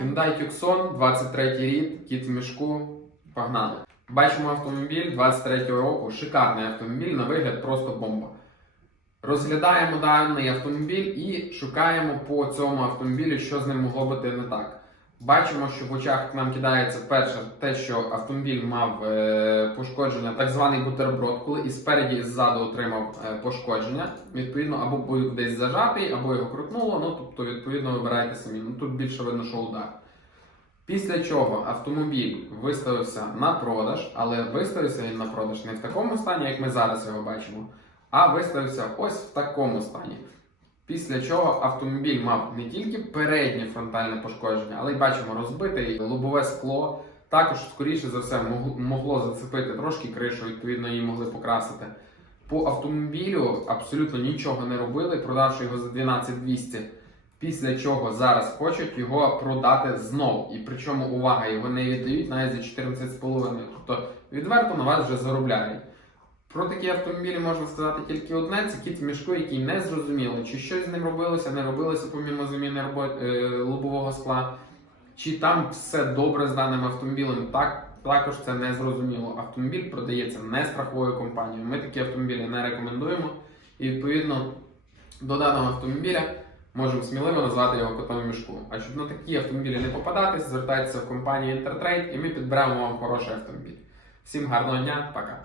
Hyundai Tucson, 23 рік, кіт в мішку. Погнали. Бачимо автомобіль 23 року. Шикарний автомобіль, на вигляд просто бомба. Розглядаємо даний автомобіль і шукаємо по цьому автомобілю, що з ним могло бути не так. Бачимо, що в очах нам кидається перше те, що автомобіль мав е, пошкодження, так званий бутерброд, коли і спереді, і ззаду отримав е, пошкодження. Відповідно, або був десь зажатий, або його крутнуло. Ну тобто, відповідно, вибирайте самі. Ну тут більше видно, що удар. Після чого автомобіль виставився на продаж, але виставився він на продаж не в такому стані, як ми зараз його бачимо, а виставився ось в такому стані. Після чого автомобіль мав не тільки переднє фронтальне пошкодження, але й бачимо розбите лобове скло. Також, скоріше за все, могло зацепити трошки кришу, відповідно, її могли покрасити. По автомобілю абсолютно нічого не робили, продавши його за 12200. Після чого зараз хочуть його продати знову. І причому увага, його не віддають навіть за 14,5. Тобто відверто на вас вже заробляють. Про такі автомобілі можна сказати тільки одне: це кіт в мішку, який не зрозуміло, чи щось з ним робилося, не робилося помімо заміни е, лобового скла, чи там все добре з даним автомобілем. Так, також це не зрозуміло. Автомобіль продається не страховою компанією. Ми такі автомобілі не рекомендуємо. І відповідно до даного автомобіля можемо сміливо назвати його котом в мішку. А щоб на такі автомобілі не попадатись, звертайтеся в компанію Intertrade і ми підберемо вам хороший автомобіль. Всім гарного дня, пока!